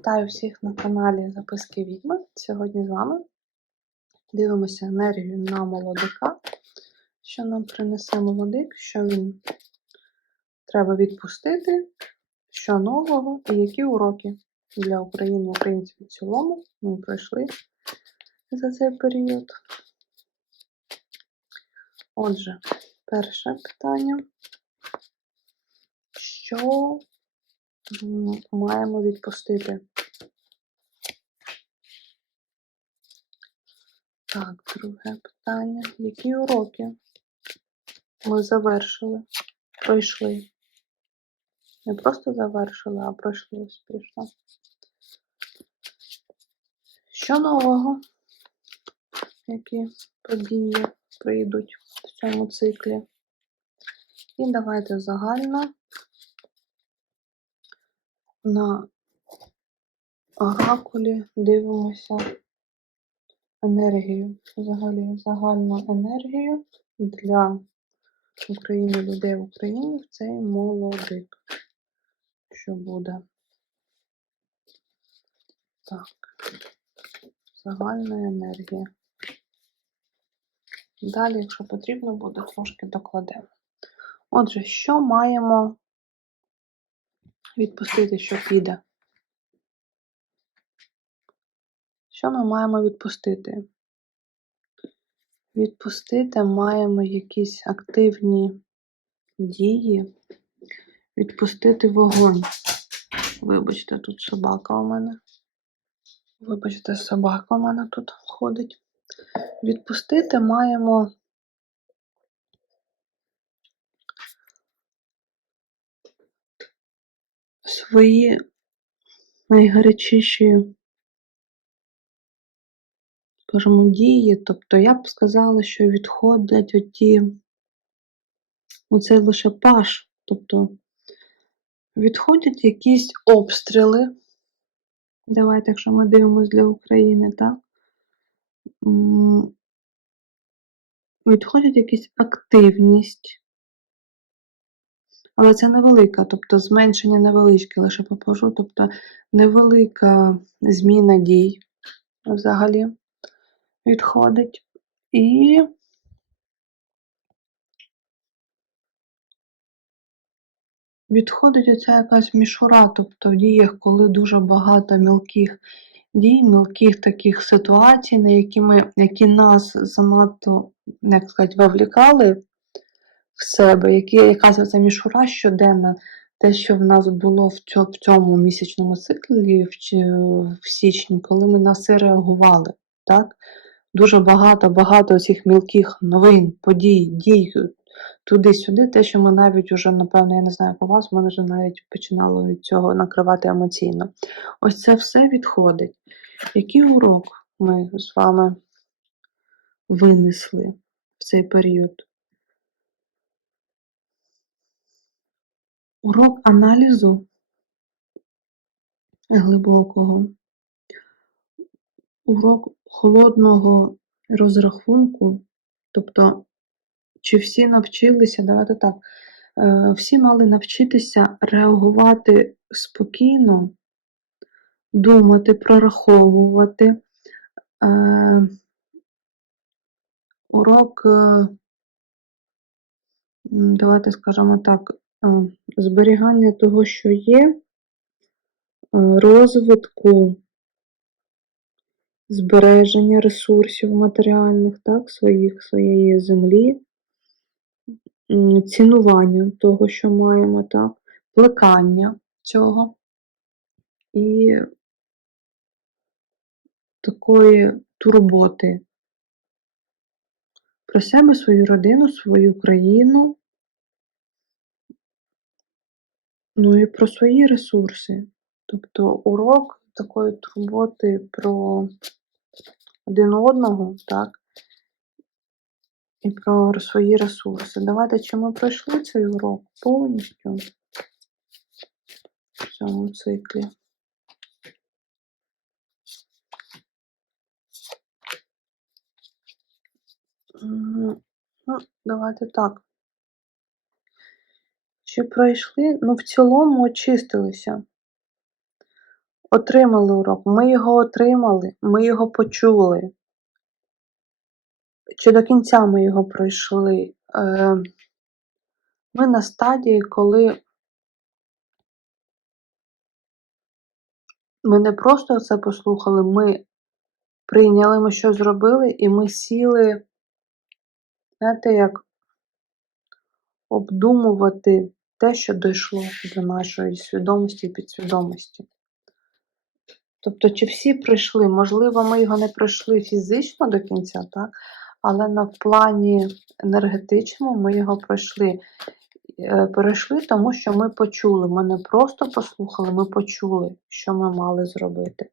Вітаю всіх на каналі Записки Відьми. Сьогодні з вами дивимося енергію на молодика, що нам принесе молодик, що він треба відпустити, що нового і які уроки для України, українців в цілому ми пройшли за цей період. Отже, перше питання. Що маємо відпустити? Так, друге питання. Які уроки ми завершили, пройшли? Не просто завершили, а пройшли успішно. Що нового? Які події прийдуть в цьому циклі? І давайте загально на оракулі дивимося енергію. Взагалі загальну енергію для України, людей в Україні в цей молодик. Що буде? Так. Загальна енергія. Далі, якщо потрібно буде, трошки докладемо. Отже, що маємо відпустити, що піде? Що ми маємо відпустити? Відпустити маємо якісь активні дії, відпустити вогонь. Вибачте, тут собака у мене. Вибачте, собака у мене тут ходить. Відпустити маємо свої найгарячіші, скажімо, дії. Тобто я б сказала, що відходять оті, оце лише паш, тобто відходять якісь обстріли. Давайте, якщо ми дивимося для України, так? М, Відходить якась активність. Але це невелика, тобто зменшення невеличке, лише покажу, тобто невелика зміна дій взагалі відходить. І відходить оця якась мішура, тобто в діях, коли дуже багато мілких дій, мілких таких ситуацій, на які, ми, які нас занадто, як сказати, вовлікали в себе, які, яка ця мішура щоденна, те, що в нас було в цьому, місячному циклі, в, в січні, коли ми на це реагували. Так? Дуже багато, багато цих мілких новин, подій, дій туди-сюди, те, що ми навіть уже, напевно, я не знаю, як вас, мене вже навіть починало від цього накривати емоційно. Ось це все відходить. Який урок ми з вами винесли в цей період? Урок аналізу глибокого, урок холодного розрахунку, тобто, чи всі навчилися, давайте так, е, всі мали навчитися реагувати спокійно, думати, прораховувати. Е, Урок, е, давайте скажемо так, зберігання того, що є, розвитку, збереження ресурсів матеріальних, так, своїх, своєї землі, цінування того, що маємо, так, плекання цього. І такої турботи про себе, свою родину, свою країну, ну і про свої ресурси. Тобто урок такої турботи про один одного, так, і про свої ресурси. Давайте, чи ми пройшли цей урок повністю в цьому циклі? Ну, давайте так. Чи пройшли? Ну, в цілому очистилися. Отримали урок, ми його отримали, ми його почули. Чи до кінця ми його пройшли? Е, Ми на стадії, коли ми не просто це послухали, ми прийняли, ми що зробили, і ми сіли, знаєте, як обдумувати те, що дійшло до нашої свідомості і підсвідомості. Тобто, чи всі пройшли? Можливо, ми його не пройшли фізично до кінця, так? але на плані енергетичному ми його пройшли. Е, Перейшли, тому що ми почули. Ми не просто послухали, ми почули, що ми мали зробити.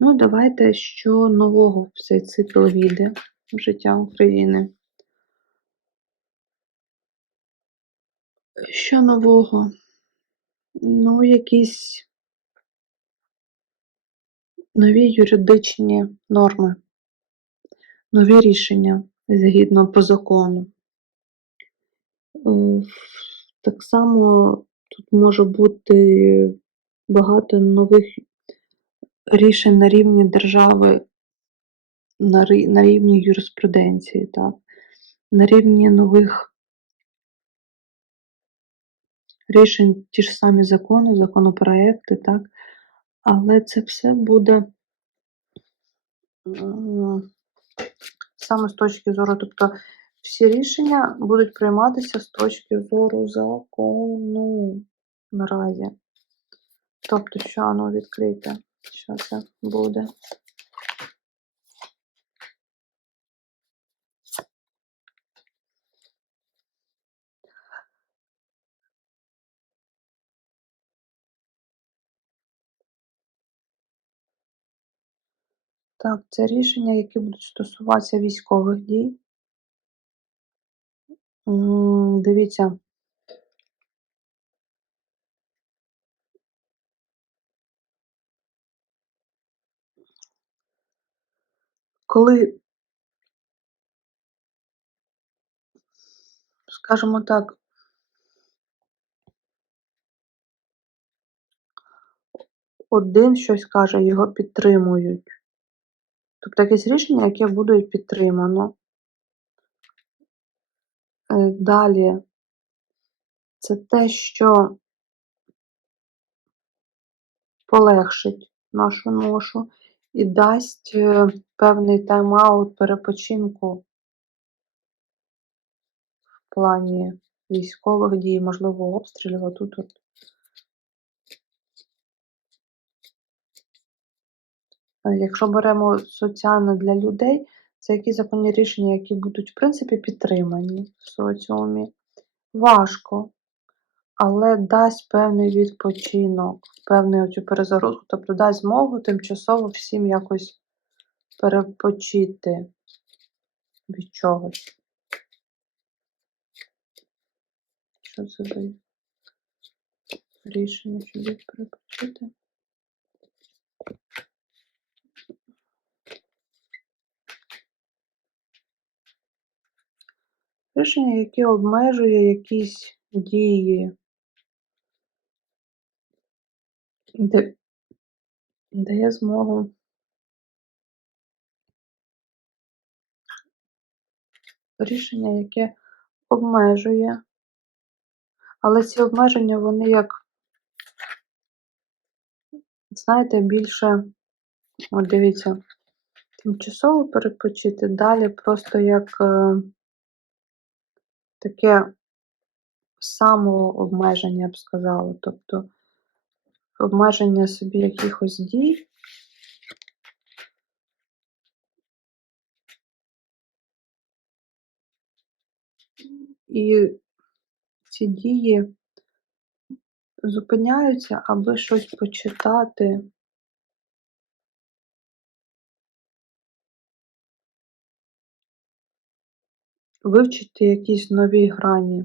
Ну, давайте, що нового в цей цикл війде в життя України. Що нового? Ну, якісь нові юридичні норми, нові рішення згідно по закону. Е, Так само тут може бути багато нових рішень на рівні держави, на рівні юриспруденції, так? на рівні нових рішень, ті ж самі закони, законопроекти, так? Але це все буде саме з точки зору, тобто всі рішення будуть прийматися з точки зору закону наразі. Тобто, що ну відкрите, що це буде. Так, це рішення, які будуть стосуватися військових дій. Дивіться. Коли, скажімо так, один щось каже, його підтримують. Тобто якесь рішення, яке буде підтримано. Е, Далі це те, що полегшить нашу ношу і дасть е, певний тайм-аут перепочинку в плані військових дій, можливо, обстрілів. А тут от Якщо беремо соціально для людей, це якісь законні рішення, які будуть, в принципі, підтримані в соціумі. Важко, але дасть певний відпочинок, певну оцю перезагрузку, тобто дасть змогу тимчасово всім якось перепочити від чогось. Що це за рішення, щоб перепочити? Рішення, яке обмежує якісь дії, де, дає змогу? Рішення, яке обмежує, але ці обмеження, вони як, знаєте, більше, от дивіться, тимчасово перепочити, далі просто як е, таке самообмеження, я б сказала. Тобто обмеження собі якихось дій. І ці дії зупиняються, аби щось почитати. вивчити якісь нові грані,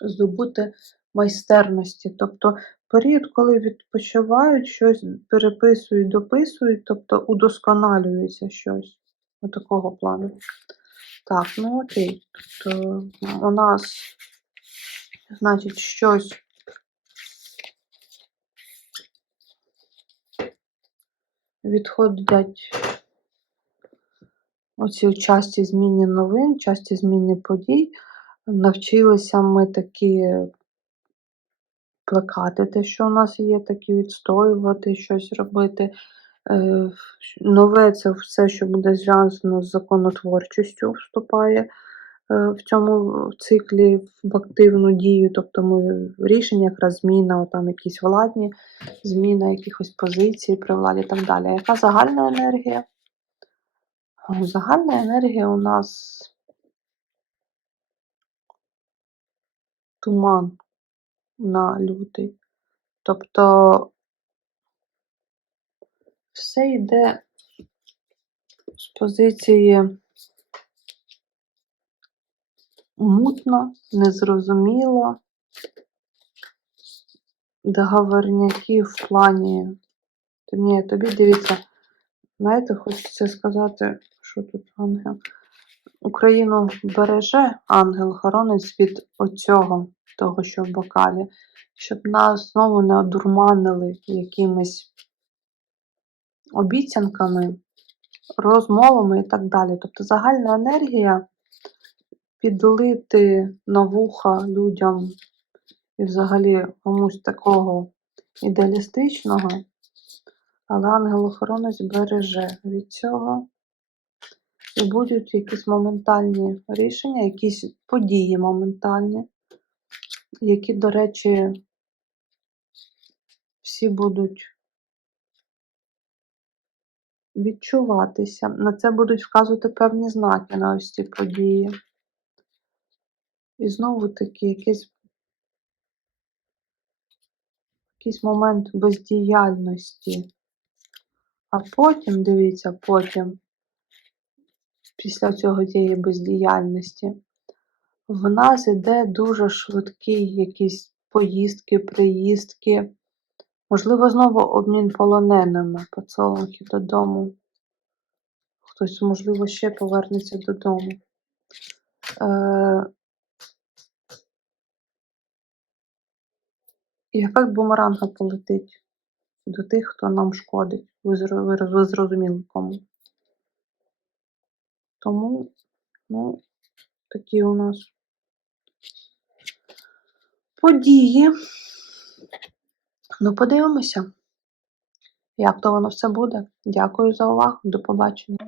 здобути майстерності. Тобто період, коли відпочивають, щось переписують, дописують, тобто удосконалюється щось такого плану. Так, ну окей. Тобто у нас, значить, щось. Відходять оці часті зміни новин, часті зміни подій. Навчилися ми такі плекати те, що у нас є, такі відстоювати, щось робити. Е, Нове це все, що буде зв'язано з законотворчістю, вступає е, в цьому циклі в активну дію. Тобто ми рішення, якраз зміна, там якісь владні, зміна якихось позицій при владі і так далі. Яка загальна енергія? Загальна енергія у нас туман на лютий. Тобто все йде з позиції мутно, незрозуміло, договорняки в плані. Та ні, тобі дивіться, знаєте, хочеться сказати, що тут ангел. Україну береже ангел-хоронець від оцього, того, що в бокалі, щоб нас знову не одурманили якимись обіцянками, розмовами і так далі. Тобто загальна енергія підлити на вуха людям і взагалі комусь такого ідеалістичного, але ангел-охоронець береже від цього. І будуть якісь моментальні рішення, якісь події моментальні, які, до речі, всі будуть відчуватися. На це будуть вказувати певні знаки на ось ці події. І знову таки якийсь, якийсь момент бездіяльності. А потім, дивіться, потім, після цього тієї бездіяльності, в нас іде дуже швидкі якісь поїздки, приїздки. Можливо, знову обмін полоненими поцілунки додому. Хтось, можливо, ще повернеться додому. Е, І ефект бумеранга полетить до тих, хто нам шкодить. Ви, ви зрозуміли кому. Тому, ну, такі у нас події. Ну, подивимося, як то воно все буде. Дякую за увагу. До побачення.